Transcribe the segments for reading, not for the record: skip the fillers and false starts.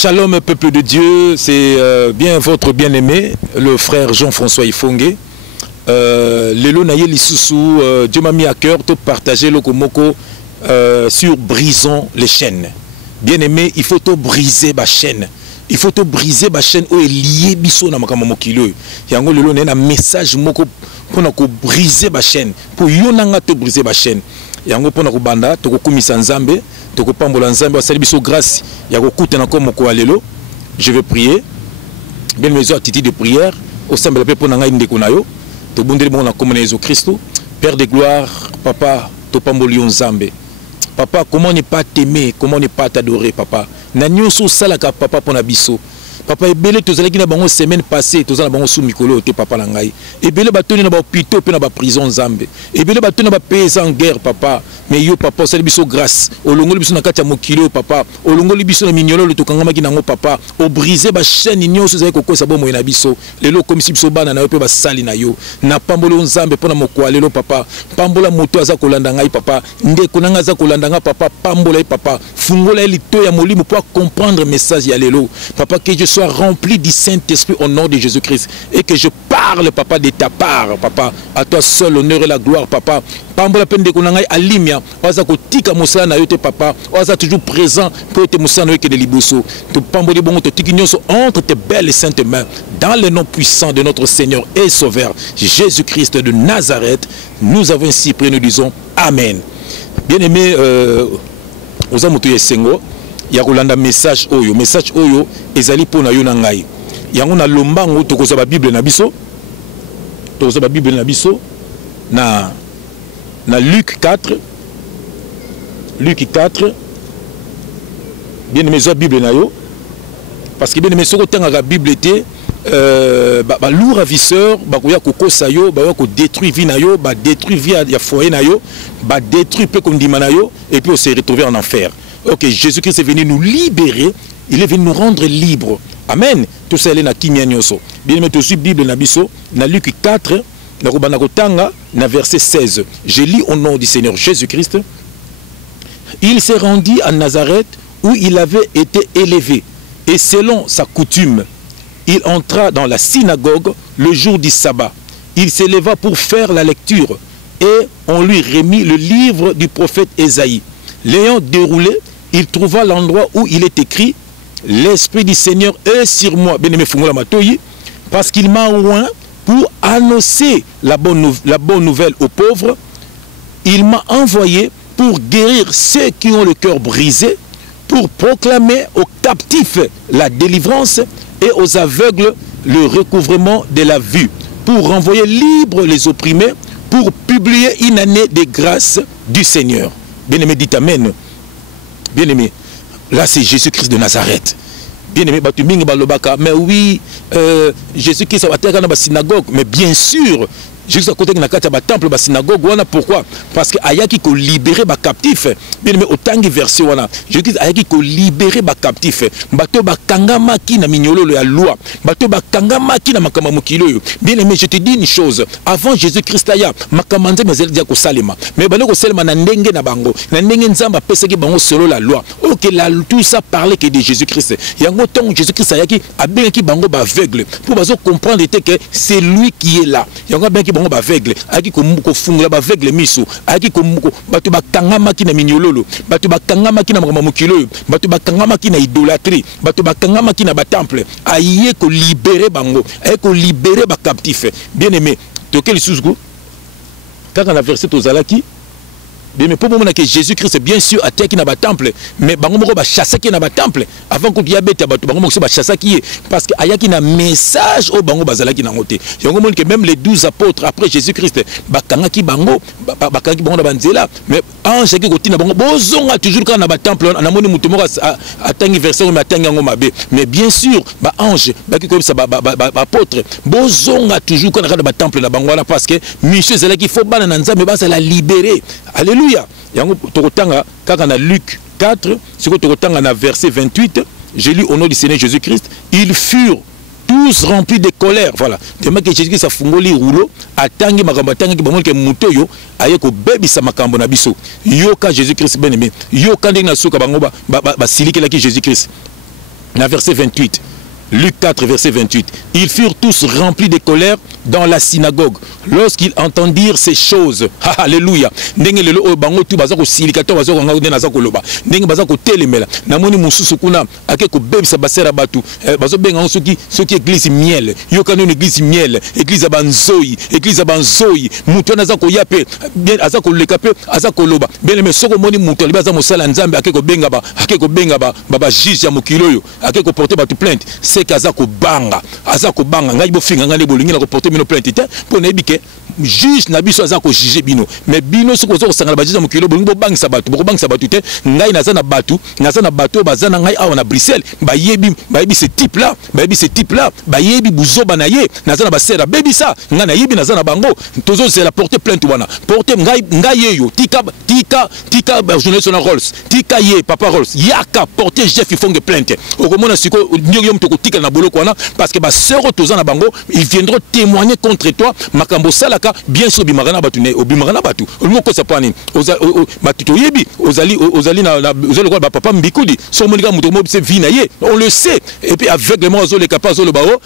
Shalom peuple de Dieu, c'est bien votre bien-aimé, le frère Jean-François Ifongue. Lelo na yeli susu, Dieu m'a mis à cœur de partager le komoko sur brisons les chaînes. Bien-aimé, il faut te briser ma chaîne. Il faut te briser ma chaîne où est lié biso na makambo mokilo. Yango lelo na message moko pour na ko briser ma chaîne, pour yonanga te briser ma chaîne. Yango pour na ko banda to ko kumisa nzambe. Grâce, je vais prier. Bien mes attitudes de prière. Au sein de la paix pour Christ. Père de gloire, Papa, Topambolion Zambé. Papa, comment ne pas t'aimer, comment ne pas t'adorer, Papa. Nanyo sou salaka Papa pour nabiso. Papa, ebele tozalaki na bango semaine passée, tozala bango sous mikolo te Papa nangai. Ebele batoni na ba hôpital pe na ba prison Zambé. Ebele batoni na ba pays en guerre Papa. Mais yo Papa, ça biso grâce. Olongoli biso na kati ya mokilo Papa. Olongoli biso na mignolo le tokangama ki nango Papa. O briser ba chaîne nyonso zali kokosa bo moyena biso. Lelo comme si biso bana na yo pe ba sali na yo. Na pambolo Nzambe pona mokwa lelo Papa. Pambola moto aza kolanda ngai Papa. Ndeko nanga aza kolanda nga Papa. Pambola Papa. Fungola lito ya molimo pour comprendre message ya lelo. Papa, que je sois rempli du Saint-Esprit au nom de Jésus-Christ et que je parle Papa de ta part Papa. À toi seul l'honneur et la gloire Papa. Pambola pende konanga alimia. Oza kotika musala na yote Papa. Oza toujours présent pour te musala na yote de liboso. Tu pamboli bongo to tiki nyonso entre tes belles et saintes mains. Dans le nom puissant de notre Seigneur et Sauveur Jésus-Christ de Nazareth, nous avons ainsi prié, nous disons Amen. Bien-aimé, oza mutu yesengo. Ya kolanda message oyo ezali pona yo na ngai. Yango na lombango tokoza ba Bible na biso. Tokoza ba Bible na biso na Luc 4. Luc 4. Bien aimé zo Bible na yo. Parce que bien aimé soko tanga la Bible était ba lourd ravisseur ba koya kokosa yo ba ko détruire vie na yo, ba détruire vie ya foyer na yo, ba détruire peu comme dimana yo et puis on s'est retrouvé en enfer. Ok, Jésus-Christ est venu nous libérer, il est venu nous rendre libres. Amen. Tout ça, il est na kimia nyoso. Bien aimé, tu suis Bible na biso, na Luc 4, na Rubanakotanga, na verset 16. Je lis au nom du Seigneur Jésus-Christ. Il s'est rendu à Nazareth où il avait été élevé. Et selon sa coutume, il entra dans la synagogue le jour du sabbat. Il s'éleva pour faire la lecture et on lui remit le livre du prophète Ésaïe. L'ayant déroulé, il trouva l'endroit où il est écrit « L'Esprit du Seigneur est sur moi » parce qu'il m'a oint pour annoncer la bonne nouvelle aux pauvres. Il m'a envoyé pour guérir ceux qui ont le cœur brisé, pour proclamer aux captifs la délivrance et aux aveugles le recouvrement de la vue, pour renvoyer libres les opprimés, pour publier une année de grâce du Seigneur. Bien-aimé, dites Amen. Bien-aimé, là c'est Jésus-Christ de Nazareth. Bien-aimé, mais oui, Jésus-Christ a été dans la synagogue, mais bien sûr, Jésus a côté de la temple, la synagogue, pourquoi? Parce que ayaki ko libérer ba captif. Bien aimé, autant de verset wana. Jésus ayaki ko libérer ba captif. Bato ba kangama ki na mignolo ya loi. Bato ba kangama ki na makama mokilo. Bien aimé, je te dis une chose. Avant Jésus-Christ aya makamanze mezel dia ko salema. Mais bano ko salema na ndenge na bango. Na ndenge nzamba pesa ki bango selon la loi. OK, là tout ça parlait que de Jésus-Christ. Yango ton Jésus-Christ ayaki abenki bango ba aveugle. Pour bazo comprendre que c'est lui qui est là. Yango ben ki bango ba aveugle aki ko fungula ba aveugle miso aki ko bato ba kangama ki na minyololo bato ba kangama ki na mokilo bato ba kangama ki na idolâtrie bato ba kangama ki na ba temple aye ko libérer bango aye ko libérer ba captif. Bien aimé, to quel sousgo quand on a versé tozalaki mais pour moi que Jésus-Christ bien sûr a été qui na ba temple mais bango moko ba chasser qui na ba temple avant que diabète bato bango moko ba chasser qui parce que ayaki na message au bango bazalaki na ngote yango moni que même les 12 apôtres après Jésus-Christ bakanga ki bango bakanga ki bango na banzela mais ange ki kotina bango bozonga toujours quand na ba temple na moni mutu moko atangi verset mais atangi ngo mabe mais bien sûr ba ange ba ki ko ça ba apôtre bozonga toujours quand na ba temple na bango parce que monsieur zalaki faut bana na nzambe ba ça la libérer. Alléluia. Yango tokotanga kaka na Luc 4, ce que tokotanga na verset 28, je lis au nom du Seigneur Jésus-Christ, ils furent tous remplis de colère. Voilà. Tellement que Jésus-Christ a fungoli rouleau, atangi makambo atangi ki bango ke mutoyo ayeko bebisa makambo na biso. Yoka Jésus-Christ bien-aimé. Yoka ndenge na suka bango ba siliki la ki Jésus-Christ. verset 28. Luc 4, verset 28. Ils furent tous remplis de colère dans la synagogue lorsqu'ils entendirent ces choses. Alléluia. Ndenge lelo bango tu bazako silikato bazako ngaude nazako loba. Ndenge bazako telemela. Namoni mususu kuna akeko bebisa basera batu. Bazo benga soki église miel. Yokano une église miel, église banzoi, église banzoi. Mutu nazako yape, bien azako lekape, azako loba. Bien mais soko moni mutu libaza mosala nzambe akeko benga ba juge ya mokiloyo. Akeko porter batu plainte. Azako banga ngai bo finga ngale bolingi na ko porter mino plainte te pour na bike juge na biso azako juger bino mais bino soko zo sangala ba juge mokilo bolingi bo bangisa batu bo bangisa batu te ngai naza na batu bazana ngai awa na Bruxelles bayebi ce type là bayebi buzoba na ye naza na basera bebi ça ngai na yebi naza na bango tozo c'est la porter plainte wana porter ngai yeyo tika journaliste na Rolls tika ye papa Rolls yaka porter Jeff Ifonge plainte okomona siko nyoyo mtoko tika na boloko wana parce que ba sœur toza na bango ils viendront témoigner contre toi makambo salaka bien sûr bimarana batu ne obimarana batu oloko sa pani batuto yebi ozali na ozalo ba papa mbikudi so monika muto mo se vina ye on le sait et puis aveuglement ozole capable ozolo bao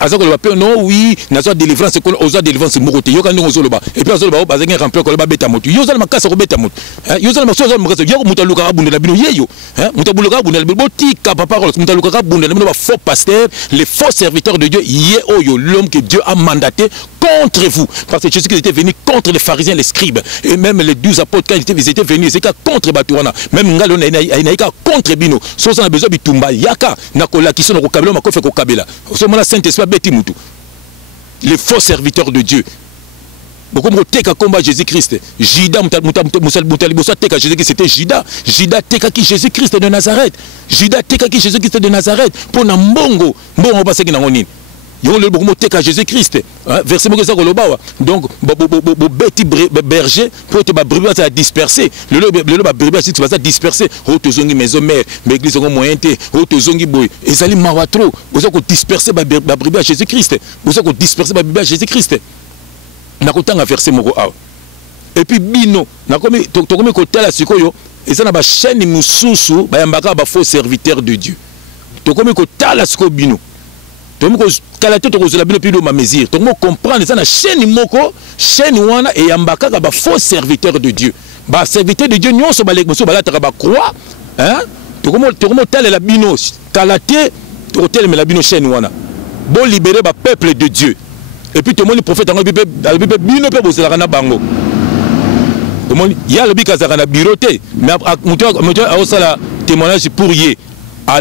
azako le pape non oui nazo délivrance ko oza délivrance mokote yoka ndongo zolo ba et puis azolo ba bazenge remplir ko ba beta motu yozala makasa ko beta motu yozala makasa makasa yoko mutaluka ka bundela bino yeyo mutaluka ka bundela bino tika papa ko mutaluka ka bundela bino ba faux pasteur les faux serviteurs de Dieu ye oyo l'homme que Dieu a mandaté contre vous parce que Jésus qui était venu contre les pharisiens les scribes et même les 12 apôtres quand ils étaient venus c'est contre Batuana même ngalo na contre bino so ça a besoin bitumba yaka na kola kiso na ko kabela makofe ko kabela so mona Saint-Esprit beti mutu les faux serviteurs de Dieu beaucoup de teka combat Jésus-Christ Judas mutaliboswa teka Jésus-Christ c'était Judas teka ki Jésus-Christ de Nazareth Judas teka ki Jésus-Christ de Nazareth pour na mbongo passer na ngoni yo le beaucoup teka Jésus-Christ verset mo ça koloba donc beti berger pour te ba brebis à disperser le ba brebis si tu vas disperser o tozongi maison mère mais église ngo moyen te o tozongi boy ezali mawa trop oza ko disperser ba brebis à Jésus-Christ oza ko disperser ba brebis à Jésus-Christ na kotanga verset moko awa et puis bino na komi tokomi kotala sikoyo eza na ba chaîne mususu ba yambaka ba faux serviteurs de Dieu tokomi kotala siko bino tokomi ko kala te tokozela bino pilo ma mesure tokomi comprendre ça na chaîne moko chaîne wana e yambaka ba faux serviteurs de Dieu ba serviteurs de Dieu nyonso ba lekmoso ba lataka ba croix tokomi tala la bino kala te tokotel me la bino chaîne wana bon libérer ba peuple de Dieu. Et puis tout le monde est prophète dans le Bible, bino pe bosela na bango. Tout le monde il y a le bic na bureauté, mais muto a osala témoignage pour y.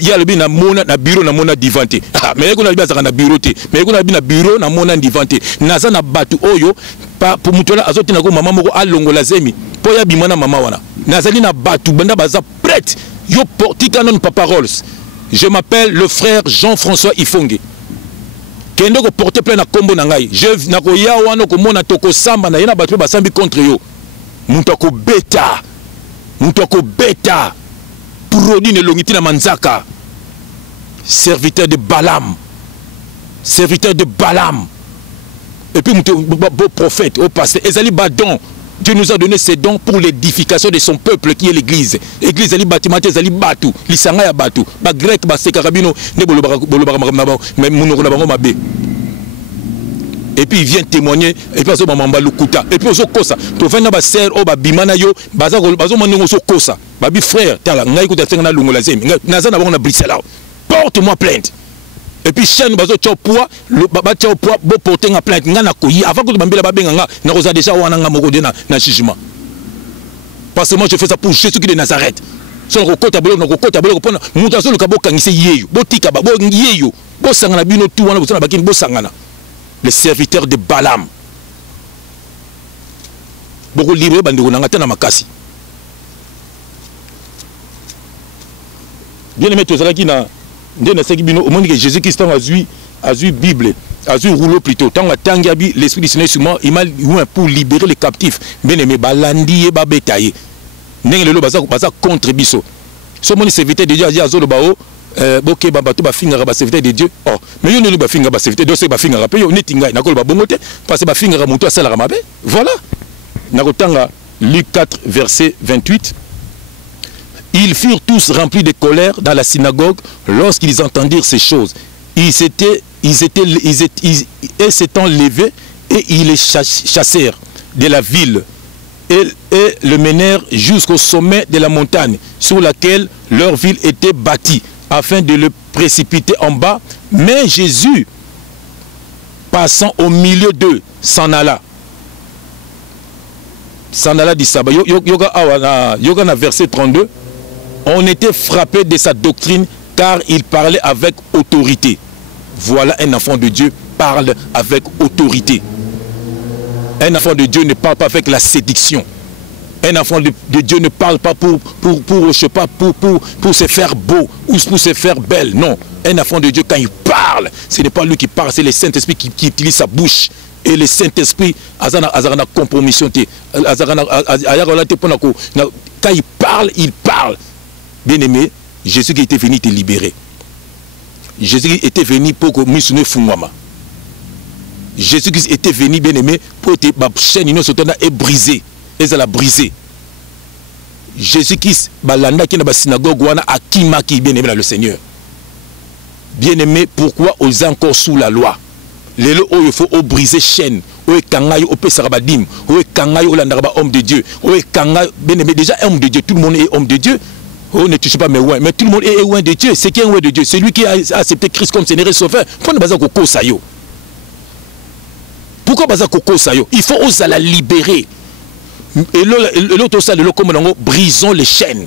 Il y a le bic na mona na bureau na mona divanté. Mais ko na bic na bureauté, mais ko na bic na bureau na mona divanté. Naza na batu oyo pa pour muto na azoti na ko mama moko alongola zemi. Po ya bimana mama wana. Nazali na batu banda baza prêtre. Yo portika non papa Rolls. Je m'appelle le frère Jean-François Ifonge. Kendo ko porter plein na kombo na ngai je na ko ya wana ko mona toko samba na yena bato ba sambi contre yo muto ko beta produit ne longiti na manzaka serviteur de Balaam et puis muto beau prophète au pasteur ezali badon Dieu nous a donné ces dons pour l'édification de son peuple qui est l'église. L'église est bâtiment, elle est bâtou, l'isanga est bâtou, ba grec, ba sekarabino, ne mais mon mabe. Et puis il vient témoigner, et puis il mamba lukuta, et puis il kosa. Tu fais na ba ser o ba bimana yo, bazo manongo so kosa. Babi frère, tala ngai ko tasenga na lungola zemi. Naza na bango na Bruxelles. Porte-moi plainte. Et puis chaîne bazo tchopoa le baba tchopoa bo porter nga plainte nga na koyi avant que bambela babenga nga na koza déjà wana nga moko de na jugement parce que moi je fais ça pour Jésus qui de Nazareth so ko kota bolo pona muta so le kabo kangise yeyo botika ba bo yeyo bo sangana bino tout wana bosana bakini bo sangana les serviteurs de Balaam boko libre bandeko na ngata na makasi bien aimé to zalaki na au monde que Jésus-Christ a vu Bible, a vu rouleau plutôt. Tant que l'Esprit du Seigneur sur moi, il m'a pour libérer les captifs. Bien aimé, balandi et babetaye. N'est le baza contre biso. Ce monde serviteur de Dieu a dit à Zolo Bao, boké babato ba finga ba serviteur de Dieu. Oh, mais yo ne le ba finga ba serviteur de Dieu, ba finga pe yo netinga na ko ba bongote parce que ba finga muto asala mabe. Voilà. Na kotanga Luc 4 verset 28. Ils furent tous remplis de colère dans la synagogue lorsqu'ils entendirent ces choses. Ils s'étant levés et ils les chassèrent de la ville et le menèrent jusqu'au sommet de la montagne sur laquelle leur ville était bâtie, afin de le précipiter en bas. Mais Jésus, passant au milieu d'eux, s'en alla. S'en alla du sabbat. Yoga na verset 32. On était frappé de sa doctrine car il parlait avec autorité. Voilà, un enfant de Dieu parle avec autorité. Un enfant de Dieu ne parle pas avec la séduction. Un enfant de Dieu ne parle pas pour se faire beau ou pour se faire belle. Non. Un enfant de Dieu, quand il parle, ce n'est pas lui qui parle, c'est le Saint-Esprit qui utilise sa bouche. Et le Saint-Esprit, azana compromission. Quand il parle, il parle. Bien-aimé, Jésus qui était venu te libérer. Jésus qui était venu pour que nous soyons fumama. Jésus qui était venu, bien-aimé, pour que la chaîne est brisée. Et ça l'a brisé. Jésus qui balanda qui na synagogue wana akimaki, bien-aimé, le Seigneur. Bien-aimé, pourquoi os encore sous la loi? Lelo il faut briser chaîne. Oye kangayo ope sarabadim. Oye kangayo olandaraba homme de Dieu. Oye kangayo, bien-aimé, déjà homme de Dieu, tout le monde est homme de Dieu. On ne touche pas mais ouais, mais tout le monde est loin de Dieu. C'est qui est loin de Dieu? C'est lui qui a accepté Christ comme Seigneur et Sauveur. Pourquoi ne pas Koko Sayo? Pourquoi pas Koko Sayo? Il faut oser la libérer. Et l'autre ça, le comme nous brisons les chaînes.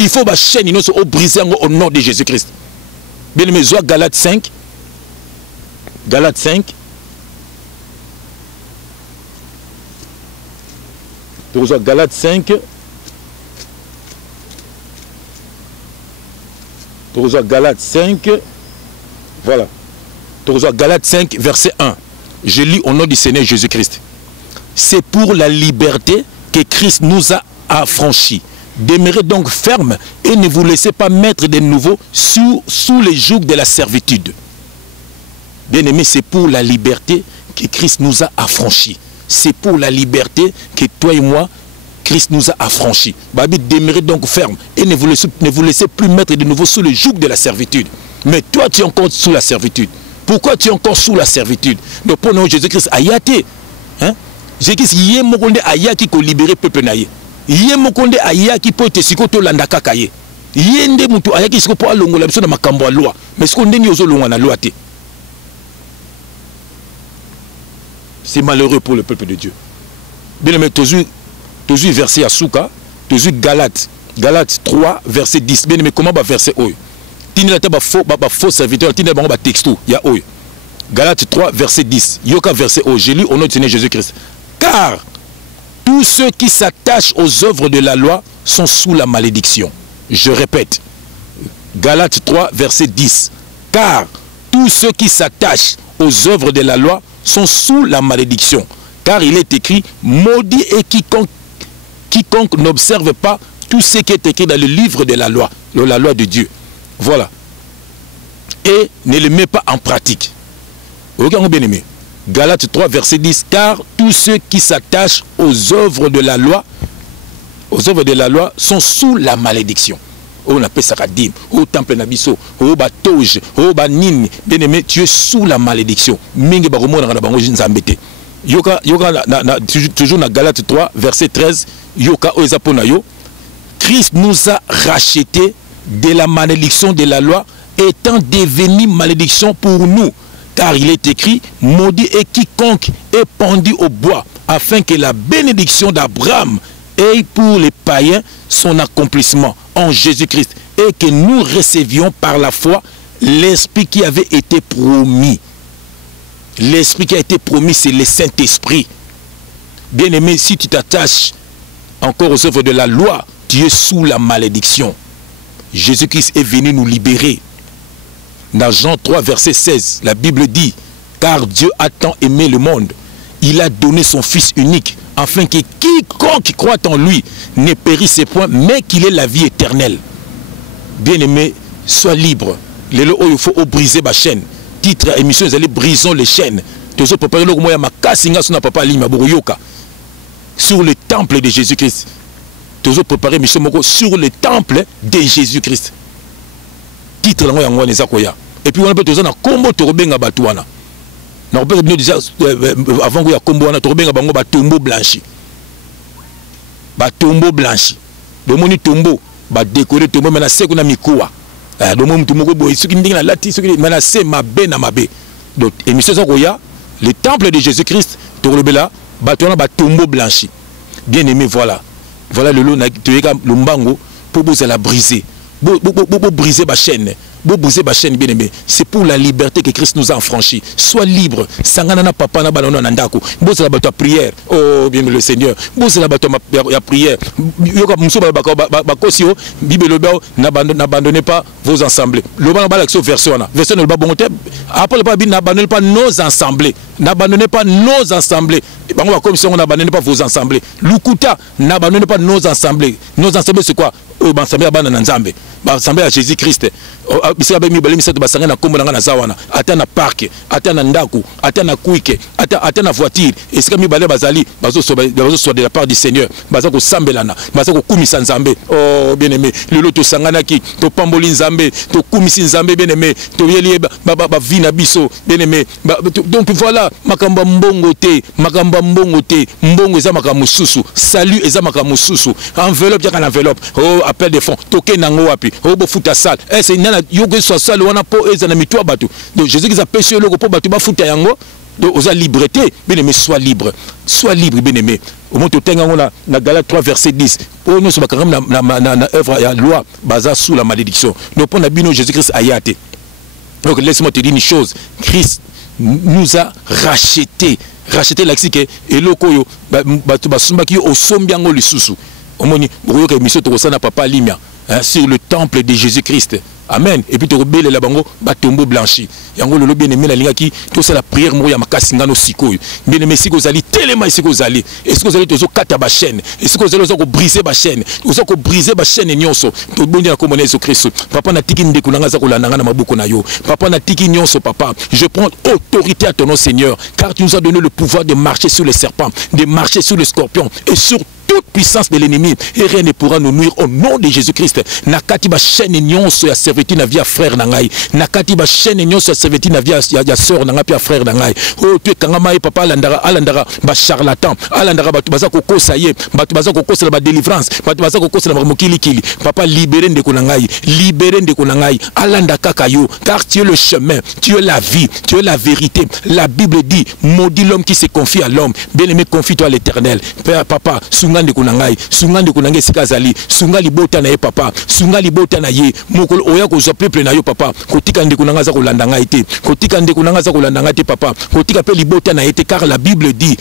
Il faut que les chaînes soient brisées au nom de Jésus-Christ. Bien aimé, Galates 5. Galates 5. Galates 5. Galates 5, voilà. Galates 5, verset 1. Je lis au nom du Seigneur Jésus-Christ. C'est pour la liberté que Christ nous a affranchis. Demeurez donc ferme et ne vous laissez pas mettre de nouveau sous les jougs de la servitude. Bien-aimé, c'est pour la liberté que Christ nous a affranchis. C'est pour la liberté que toi et moi, Christ nous a affranchis. Babi, demeurez donc ferme et ne vous laissez plus mettre de nouveau sous le joug de la servitude. Mais toi, tu es encore sous la servitude. Pourquoi tu es encore sous la servitude? Donc, pour nous, Jésus-Christ a yate. Jésus-Christ, il y a mon condé aya qui peut libérer le peuple naïe. Il y a mon condé aya qui peut te sikoto landaka kaye. Il y a des moutou aya qui peut alongo la biso na makambo à loi. Mais ce qu'on est ni aux longa na loi te. C'est malheureux pour le peuple de Dieu. Bien aimé, toujours verset à Souka, toujours Galates 3, verset 10. Bien aimé, comment va verset oyo? Tini la taba faux serviteur, tini la ba texto, ya oyo. Galates 3, verset 10. Yoka verset oyo, j'ai lu au nom du Seigneur Jésus-Christ. Car tous ceux qui s'attachent aux œuvres de la loi sont sous la malédiction. Je répète. Galates 3, verset 10. Car tous ceux qui s'attachent aux œuvres de la loi sont sous la malédiction. Car il est écrit, maudit et quiconque n'observe pas tout ce qui est écrit dans le livre de la loi de Dieu. Voilà. Et ne le met pas en pratique. Regardez bien aimé. Galates 3, verset 10. Car tous ceux qui s'attachent aux œuvres de la loi sont sous la malédiction. On appelle ça Radim, au temple Nabiso, au Batoge, au Banine. Bien aimé, tu es sous la malédiction. Mingi Baromo na bango nzambete. Yoka toujours dans Galates 3, verset 13. Yoka Oezaponayo. Christ nous a rachetés de la malédiction de la loi, étant devenu malédiction pour nous. Car il est écrit, maudit est quiconque est pendu au bois, afin que la bénédiction d'Abraham ait pour les païens son accomplissement en Jésus-Christ, et que nous recevions par la foi l'Esprit qui avait été promis. L'Esprit qui a été promis, c'est le Saint-Esprit. Bien-aimé, si tu t'attaches encore aux œuvres de la loi, tu es sous la malédiction. Jésus-Christ est venu nous libérer. Dans Jean 3, verset 16, la Bible dit, car Dieu a tant aimé le monde, il a donné son Fils unique, afin que quiconque croit en lui ne périsse point, mais qu'il ait la vie éternelle. Bien-aimé, sois libre. Il faut briser ma chaîne. Titre émission, vous allez brisons les chaînes. Sur le temple de Jésus-Christ. toujours préparer mission sur le temple de Jésus-Christ. Titre lango yango neza koya. Et puis on peut toujours na kombo to benga batwana. Na peut déjà avant que ya kombo wana to benga bango ba tombeau blanchi. Ba tombeau blanchi. Do moni tombeau ba décorer tombeau mais na seko na mikuwa. Do moni tombeau boy soki ndinga na lati soki na se mabe na mabe. Donc émission ça koya le temple de Jésus-Christ to lobela batwana ba tombeau blanchi. Bien aimé, voilà. Voilà le lot le mbango pour vous la briser. Pour briser ma chaîne. Pour briser ma chaîne, bien aimé. C'est pour la liberté que Christ nous a affranchis. Sois libre. Sangana papa na banana nandako. Vous la bateau prière. Oh, bien le Seigneur. Vous la bateau ya prière. Yoka muso bakosio Bible n'abandonnez pas vos assemblées. Le bala l'action version na. Version le ba bon thème. Après le pas n'abandonnez pas nos assemblées. N'abandonnez pas nos assemblées. Bango ba commission n'abandonnez pas vos assemblées. Lukuta n'abandonnez pas nos assemblées. Nos assemblées c'est quoi? Assemblée à Bana Nzambe. Assemblée à Jésus-Christ. Bisaba mi balemi sato basanga na kombo na zawana. Ata na parc, ata na ndaku, ata na kuike, ata na voiture. Et c'est comme mi balé bazali, bazo soit de la part du Seigneur. Bazo ko sambelana, bazo ko kumisa Nzambe. Oh bien aimé, le loto sangana ki to pamboli Nzambe, to kumisi Nzambe bien aimé, to yeli ba vina biso bien aimé. Donc voilà, makamba mbongo te, mbongo eza makambo susu, salut eza makambo susu. Enveloppe ya kana enveloppe. Oh appel de fonds, toke nango wapi. Oh bo futa sale. C'est nana yoke soit sale wana po eza na mitwa batu. Donc Jésus qui a péché le po batu ba futa yango. Donc oza liberté, bien aimé, sois libre. Sois libre bien aimé. Au moins to tenga na Galates 3 verset 10. Oh nous sommes quand même na œuvre ya loi baza sous la malédiction. Donc pour na bino Jésus-Christ ayate. Donc laisse-moi te dire une chose, Christ nous a racheté l'axique et lokoyo batu basumbaki au sombiango lisusu. Omoni boyoka émission to kosana papa limia sur le temple de Jésus-Christ. Amen. Et puis tu rebelles la bango batombo blanchi. Yango lolo bien aimé la linga qui tout ça la prière mo ya makasi ngano sikoyo. Bien aimé siko zali telema siko zali. Est-ce que vous allez te kata ba chaîne? Est-ce que vous allez ko briser ba chaîne? Vous allez ko briser ba chaîne nyonso. To bondi na komona Jésus Christ. Papa na tiki ndeko nanga za kolanda na maboko na yo. Papa na tiki nyonso papa. Je prends autorité à ton nom Seigneur car tu nous as donné le pouvoir de marcher sur les serpents, de marcher sur les scorpions et sur toute puissance de l'ennemi et rien ne pourra nous nuire au nom de Jésus-Christ. Nakati ba chaîne nyonso ya servitude na via frère nangai. Nakati ba chaîne nyonso ya servitude na via ya sœur nangai pia frère nangai. Oh tu kangama e papa alandara ba charlatan. Alandara batu baza ko kosa ye, batu baza ko kosa ba délivrance, batu baza ko kosa ba mokili kili. Papa libérez ndeko nangai, libérez ndeko nangai. Alanda kaka yo car tu es le chemin, tu es la vie, tu es la vérité. La Bible dit maudit l'homme qui se confie à l'homme. Bien-aimé, confie-toi à l'Éternel. Père papa sunga sungandi kunange sikazali sungali bota na ye papa sungali bota na ye mokolo oya ko zo peuple na yo papa kotika ndeko nanga za kolanda ngai te kotika ndeko nanga za kolanda ngai te papa kotika pe libota na ye te car la Bible dit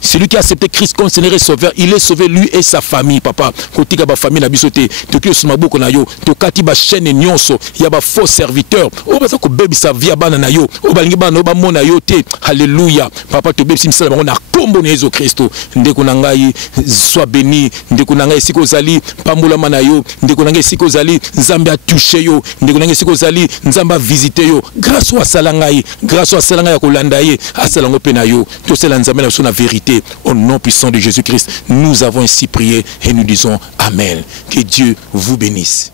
celui qui a accepté Christ comme Seigneur et Sauveur il est sauvé lui et sa famille papa kotika ba famille na biso te toki osuma boko na yo tokati ba chaîne nyonso ya ba faux serviteurs o baza ko bebisa via bana na yo o balingi bana ba mona yo te alléluia papa to bebisi misala bango na kombo na Jésus Christ ndeko na ngai sois béni ndeko na ngai siko zali pambola mana yo ndeko na ngai siko zali Nzambe a touché yo ndeko na ngai siko zali Nzambe a visité yo grâce à salangai ya kolanda ye asalango pe na yo to sela Nzambe na la vérité au nom puissant de Jésus-Christ nous avons ainsi prié et nous disons amen. Que Dieu vous bénisse.